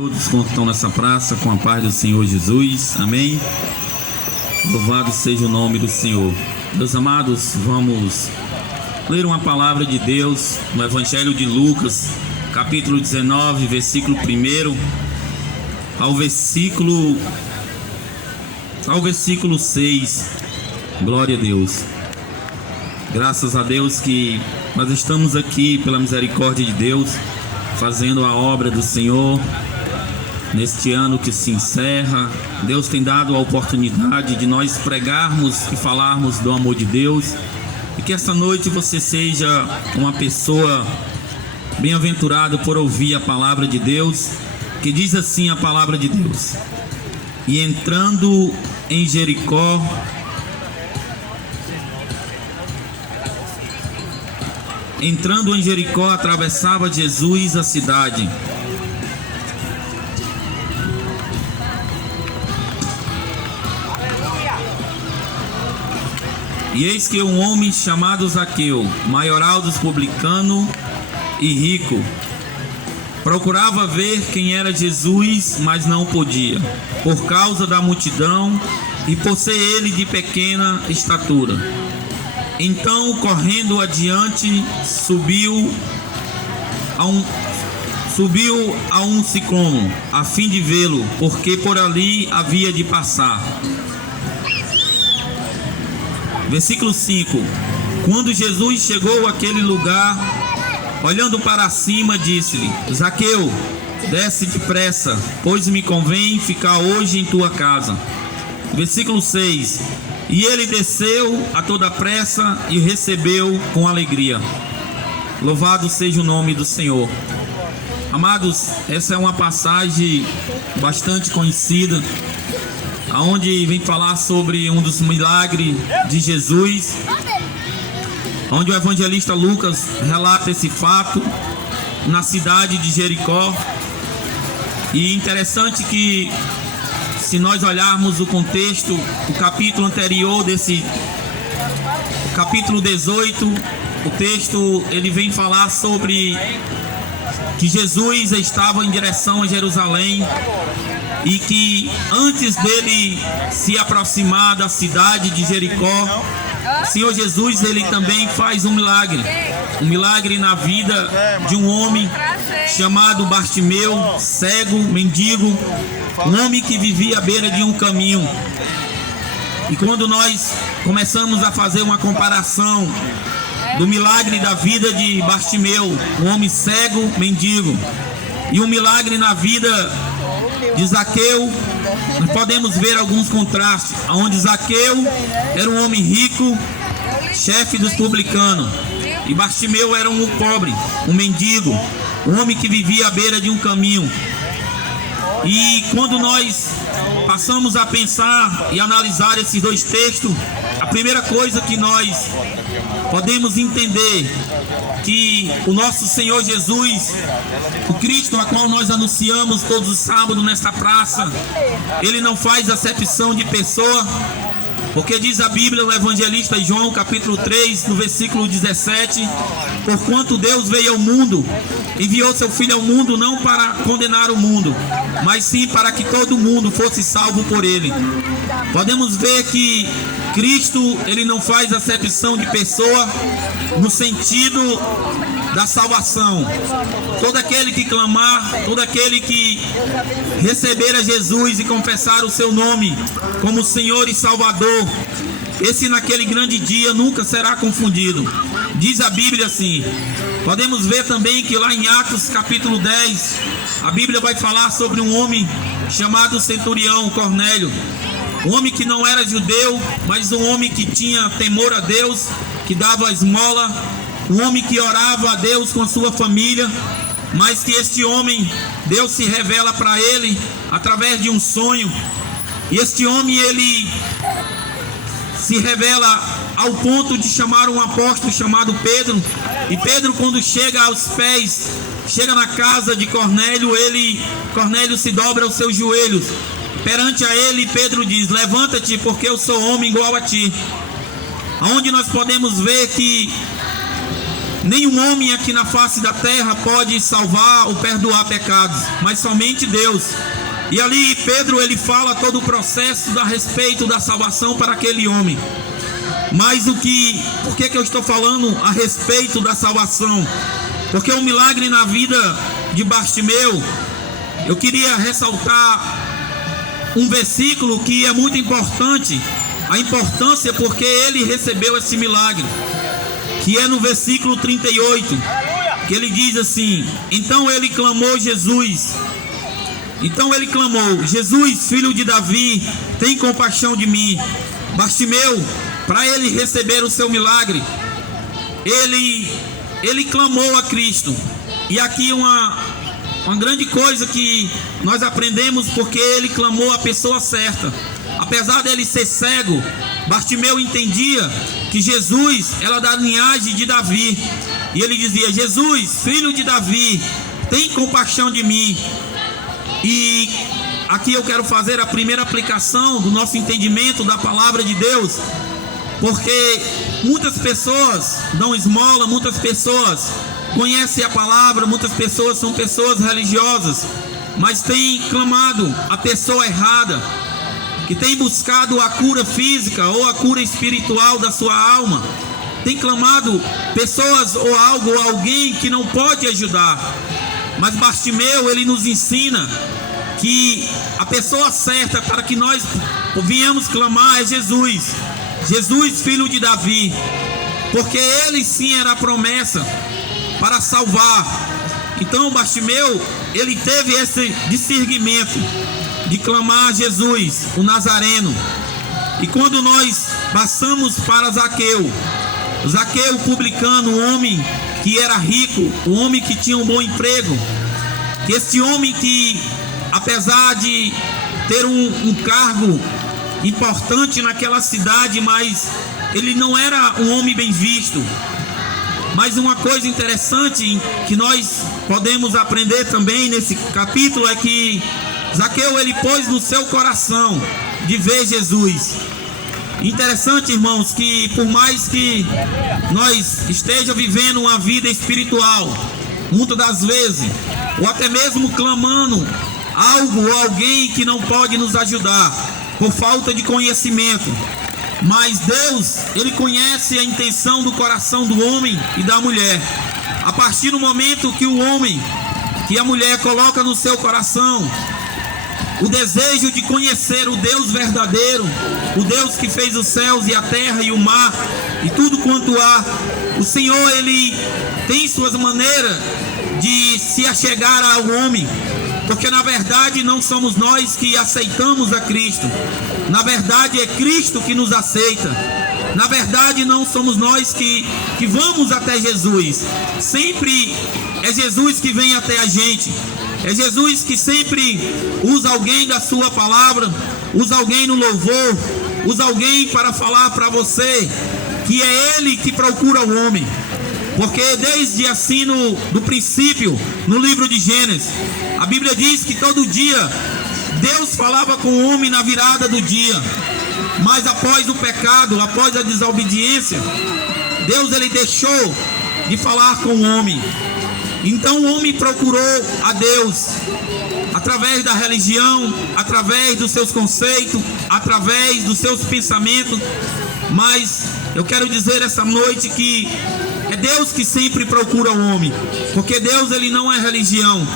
Todos quanto estão nessa praça, com a paz do Senhor Jesus, amém? Louvado seja o nome do Senhor. Meus amados, vamos ler uma palavra de Deus no Evangelho de Lucas, capítulo 19, versículo 1 ao versículo 6. Glória a Deus. Graças a Deus que nós estamos aqui pela misericórdia de Deus, fazendo a obra do Senhor. Neste ano que se encerra, Deus tem dado a oportunidade de nós pregarmos e falarmos do amor de Deus. E que esta noite você seja uma pessoa bem-aventurada por ouvir a palavra de Deus, que diz assim a palavra de Deus: e entrando em Jericó, atravessava Jesus a cidade. E eis que um homem chamado Zaqueu, maioral dos publicanos e rico, procurava ver quem era Jesus, mas não podia, por causa da multidão e por ser ele de pequena estatura. Então, correndo adiante, subiu a um sicômoro, a fim de vê-lo, porque por ali havia de passar. Versículo 5. Quando Jesus chegou àquele lugar, olhando para cima, disse-lhe: Zaqueu, desce depressa, pois me convém ficar hoje em tua casa. Versículo 6. E ele desceu a toda pressa e o recebeu com alegria. Louvado seja o nome do Senhor. Amados, essa é uma passagem bastante conhecida, onde vem falar sobre um dos milagres de Jesus, onde o evangelista Lucas relata esse fato na cidade de Jericó. E interessante que, se nós olharmos o contexto, o capítulo anterior o capítulo 18, o texto ele vem falar sobre que Jesus estava em direção a Jerusalém, e que antes dele se aproximar da cidade de Jericó, o Senhor Jesus ele também faz um milagre na vida de um homem chamado Bartimeu, cego, mendigo, um homem que vivia à beira de um caminho. E quando nós começamos a fazer uma comparação do milagre da vida de Bartimeu, um homem cego, mendigo, e um milagre na vida de Zaqueu, nós podemos ver alguns contrastes, onde Zaqueu era um homem rico, chefe dos publicanos, e Bartimeu era um pobre, um mendigo, um homem que vivia à beira de um caminho. E quando nós passamos a pensar e analisar esses dois textos, a primeira coisa que nós podemos entender que o nosso Senhor Jesus, o Cristo a qual nós anunciamos todos os sábados nesta praça, ele não faz acepção de pessoa, porque diz a Bíblia no evangelista João capítulo 3, no versículo 17: porquanto Deus veio ao mundo, enviou seu Filho ao mundo não para condenar o mundo, mas sim para que todo mundo fosse salvo por ele. Podemos ver que Cristo ele não faz acepção de pessoa no sentido da salvação. Todo aquele que clamar, todo aquele que receber a Jesus e confessar o seu nome como Senhor e Salvador, esse naquele grande dia nunca será confundido. Diz a Bíblia assim. Podemos ver também que lá em Atos capítulo 10, a Bíblia vai falar sobre um homem chamado centurião Cornélio, um homem que não era judeu, mas um homem que tinha temor a Deus, que dava esmola, um homem que orava a Deus com a sua família, mas que este homem, Deus se revela para ele através de um sonho. E este homem ele se revela ao ponto de chamar um apóstolo chamado Pedro. E Pedro, quando chega aos pés, chega na casa de Cornélio, Cornélio se dobra aos seus joelhos perante a ele. Pedro diz: levanta-te, porque eu sou homem igual a ti. Onde nós podemos ver que Nenhum homem aqui na face da terra pode salvar ou perdoar pecados, mas somente Deus. E ali Pedro ele fala todo o processo a respeito da salvação para aquele homem. Mas por que eu estou falando a respeito da salvação? Porque um milagre na vida de Bartimeu, eu queria ressaltar um versículo que é muito importante, a importância porque ele recebeu esse milagre, que é no versículo 38, que ele diz assim: Então ele clamou, Jesus, filho de Davi, tem compaixão de mim. Bartimeu, para ele receber o seu milagre, ele clamou a Cristo. E aqui uma grande coisa que nós aprendemos, porque ele clamou a pessoa certa. Apesar dele ser cego, Bartimeu entendia que Jesus era da linhagem de Davi. E ele dizia: Jesus, filho de Davi, tem compaixão de mim. E aqui eu quero fazer a primeira aplicação do nosso entendimento da palavra de Deus, porque muitas pessoas dão esmola, muitas pessoas conhecem a palavra, muitas pessoas são pessoas religiosas, mas têm clamado a pessoa errada, que tem buscado a cura física ou a cura espiritual da sua alma, tem clamado pessoas ou algo ou alguém que não pode ajudar. Mas Bartimeu, ele nos ensina que a pessoa certa para que nós viemos clamar é Jesus, filho de Davi, porque ele sim era a promessa para salvar. Então Bartimeu, ele teve esse discernimento de clamar a Jesus, o Nazareno. E quando nós passamos para Zaqueu, publicano, um homem que era rico, um homem que tinha um bom emprego, que esse homem que, apesar de ter um cargo importante naquela cidade, mas ele não era um homem bem visto. Mas uma coisa interessante que nós podemos aprender também nesse capítulo é que Zaqueu, ele pôs no seu coração de ver Jesus. Interessante, irmãos, que por mais que nós esteja vivendo uma vida espiritual, muitas das vezes, ou até mesmo clamando algo ou alguém que não pode nos ajudar por falta de conhecimento, mas Deus, ele conhece a intenção do coração do homem e da mulher. A partir do momento que o homem, que a mulher coloca no seu coração o desejo de conhecer o Deus verdadeiro, o Deus que fez os céus e a terra e o mar e tudo quanto há, o Senhor, ele tem suas maneiras de se achegar ao homem, porque na verdade não somos nós que aceitamos a Cristo, na verdade é Cristo que nos aceita. Na verdade não somos nós que vamos até Jesus, sempre é Jesus que vem até a gente. É Jesus que sempre usa alguém da sua palavra, usa alguém no louvor, usa alguém para falar para você que é Ele que procura o homem. Porque desde assim no princípio, no livro de Gênesis, a Bíblia diz que todo dia Deus falava com o homem na virada do dia. Mas após o pecado, após a desobediência, Deus, ele deixou de falar com o homem. Então o homem procurou a Deus através da religião, através dos seus conceitos, através dos seus pensamentos. Mas eu quero dizer essa noite que é Deus que sempre procura o homem, porque Deus, ele não é religião.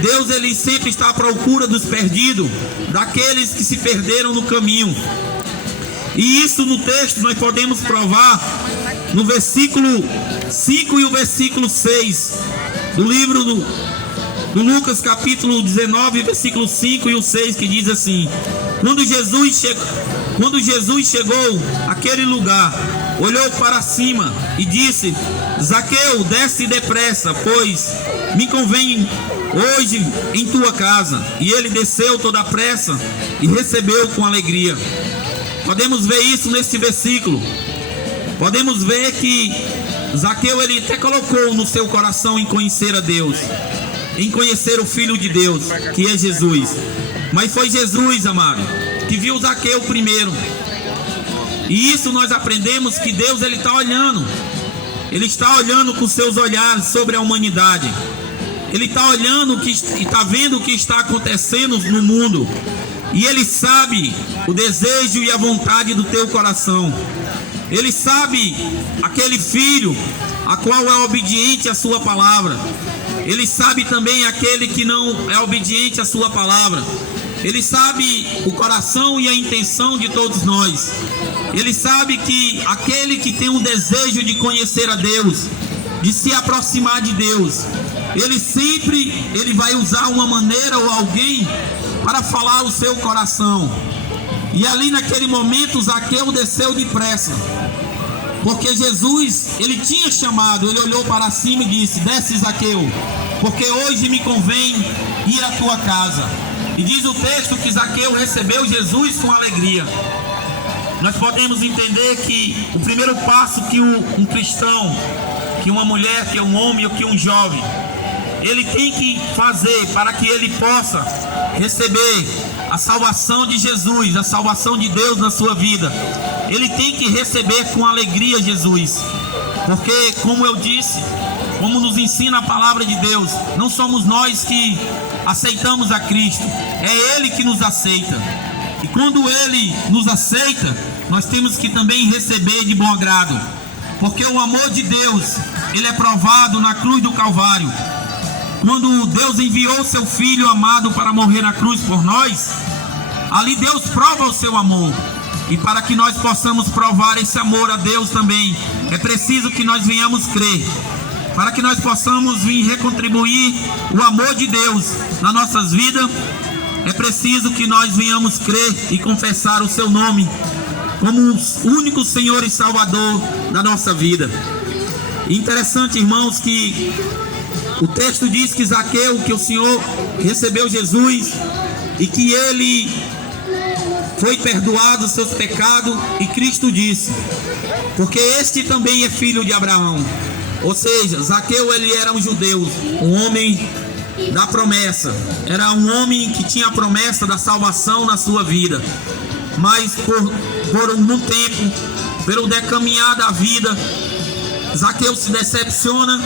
Deus, ele sempre está à procura dos perdidos, daqueles que se perderam no caminho. E isso no texto nós podemos provar no versículo 5 e o versículo 6 do livro do Lucas, capítulo 19, versículo 5 e o 6, que diz assim: Quando Jesus chegou àquele lugar, olhou para cima e disse: Zaqueu, desce depressa, pois me convém hoje em tua casa. E ele desceu toda pressa e recebeu com alegria. Podemos ver isso nesse versículo. Podemos ver que Zaqueu, ele até colocou no seu coração em conhecer a Deus, em conhecer o Filho de Deus, que é Jesus. Mas foi Jesus, amado, que viu Zaqueu primeiro. E isso nós aprendemos que Deus, ele está olhando Ele está olhando com seus olhares sobre a humanidade. Ele está olhando e está vendo o que está acontecendo no mundo. E ele sabe o desejo e a vontade do teu coração. Ele sabe aquele filho a qual é obediente à sua palavra. Ele sabe também aquele que não é obediente à sua palavra. Ele sabe o coração e a intenção de todos nós. Ele sabe que aquele que tem um desejo de conhecer a Deus, de se aproximar de Deus, ele vai usar uma maneira ou alguém para falar o seu coração. E ali naquele momento Zaqueu desceu depressa, porque Jesus, ele tinha chamado. Ele olhou para cima e disse: desce, Zaqueu, porque hoje me convém ir à tua casa. E diz o texto que Zaqueu recebeu Jesus com alegria. Nós podemos entender que o primeiro passo que um cristão, que uma mulher, que um homem ou que um jovem, ele tem que fazer para que ele possa receber a salvação de Jesus, a salvação de Deus na sua vida, ele tem que receber com alegria Jesus. Porque, como eu disse, como nos ensina a palavra de Deus, não somos nós que aceitamos a Cristo, é Ele que nos aceita. E quando Ele nos aceita, nós temos que também receber de bom agrado, porque o amor de Deus, ele é provado na cruz do Calvário. Quando Deus enviou seu Filho amado para morrer na cruz por nós, ali Deus prova o seu amor. E para que nós possamos provar esse amor a Deus também, é preciso que nós venhamos crer. Para que nós possamos vir recontribuir o amor de Deus nas nossas vidas, é preciso que nós venhamos crer e confessar o seu nome como o único Senhor e Salvador da nossa vida. E interessante, irmãos, que o texto diz que Zaqueu, que o Senhor recebeu Jesus e que ele foi perdoado os seus pecados, e Cristo disse: porque este também é filho de Abraão. Ou seja, Zaqueu, ele era um judeu, um homem da promessa, era um homem que tinha a promessa da salvação na sua vida. Mas por um tempo, pelo decaminhar da vida, Zaqueu se decepciona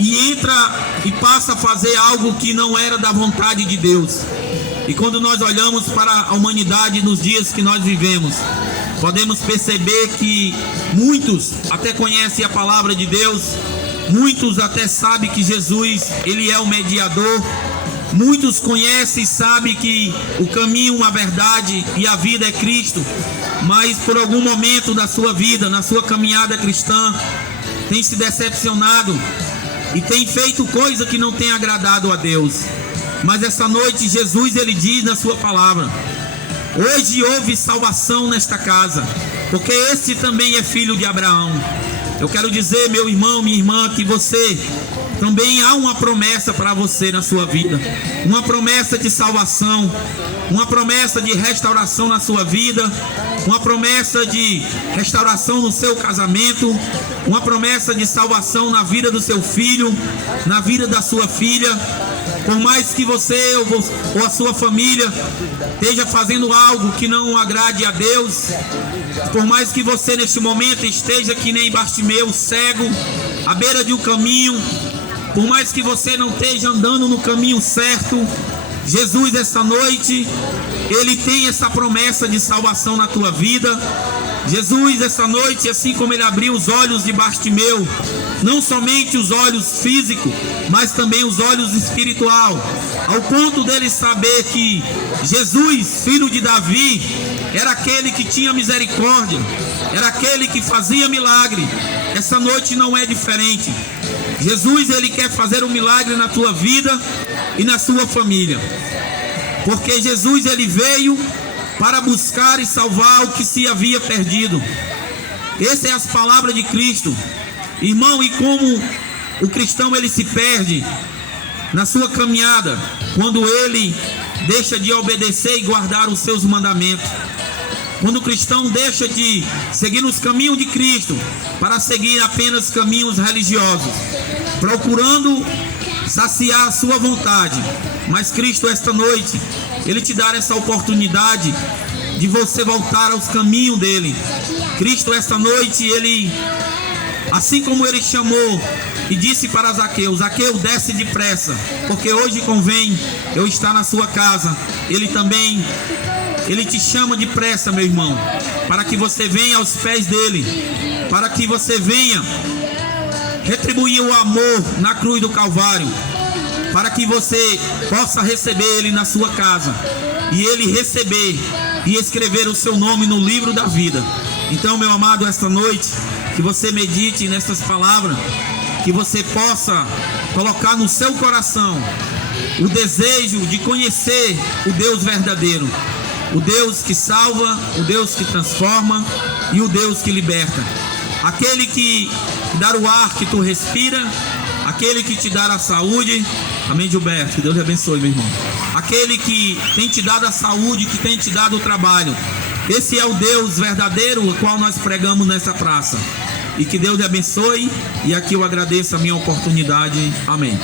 e entra e passa a fazer algo que não era da vontade de Deus. E quando nós olhamos para a humanidade nos dias que nós vivemos, podemos perceber que muitos até conhecem a palavra de Deus, muitos até sabem que Jesus, ele é o mediador, muitos conhecem e sabem que o caminho, a verdade e a vida é Cristo, mas por algum momento da sua vida, na sua caminhada cristã, tem se decepcionado e tem feito coisa que não tem agradado a Deus. Mas essa noite Jesus, ele diz na sua palavra: hoje houve salvação nesta casa, porque este também é filho de Abraão. Eu quero dizer, meu irmão, minha irmã, que você também há uma promessa para você na sua vida, uma promessa de salvação, uma promessa de restauração na sua vida, uma promessa de restauração no seu casamento, uma promessa de salvação na vida do seu filho, na vida da sua filha. Por mais que você ou a sua família esteja fazendo algo que não agrade a Deus, por mais que você neste momento esteja que nem Bartimeu, cego, à beira de um caminho, por mais que você não esteja andando no caminho certo, Jesus essa noite, ele tem essa promessa de salvação na tua vida. Jesus essa noite, assim como ele abriu os olhos de Bartimeu, não somente os olhos físicos, mas também os olhos espiritual, ao ponto dele saber que Jesus, filho de Davi, era aquele que tinha misericórdia, era aquele que fazia milagre. Essa noite não é diferente. Jesus, ele quer fazer um milagre na tua vida e na sua família, porque Jesus, ele veio para buscar e salvar o que se havia perdido. Essas são as palavras de Cristo, irmão. E como o cristão, ele se perde na sua caminhada quando ele deixa de obedecer e guardar os seus mandamentos. Quando o cristão deixa de seguir nos caminhos de Cristo para seguir apenas caminhos religiosos, procurando saciar a sua vontade. Mas Cristo, esta noite, ele te dá essa oportunidade de você voltar aos caminhos dele. Cristo, esta noite, ele Assim como ele chamou e disse para Zaqueu: Zaqueu, desce depressa, porque hoje convém eu estar na sua casa. Ele te chama depressa, meu irmão, para que você venha aos pés dele, para que você venha retribuir o amor na cruz do Calvário, para que você possa receber ele na sua casa, e ele receber e escrever o seu nome no livro da vida. Então, meu amado, esta noite, que você medite nessas palavras, que você possa colocar no seu coração o desejo de conhecer o Deus verdadeiro, o Deus que salva, o Deus que transforma e o Deus que liberta. Aquele que dá o ar que tu respira, aquele que te dá a saúde. Amém, Gilberto? Que Deus te abençoe, meu irmão. Aquele que tem te dado a saúde, que tem te dado o trabalho. Esse é o Deus verdadeiro, o qual nós pregamos nessa praça. E que Deus te abençoe. E aqui eu agradeço a minha oportunidade. Amém.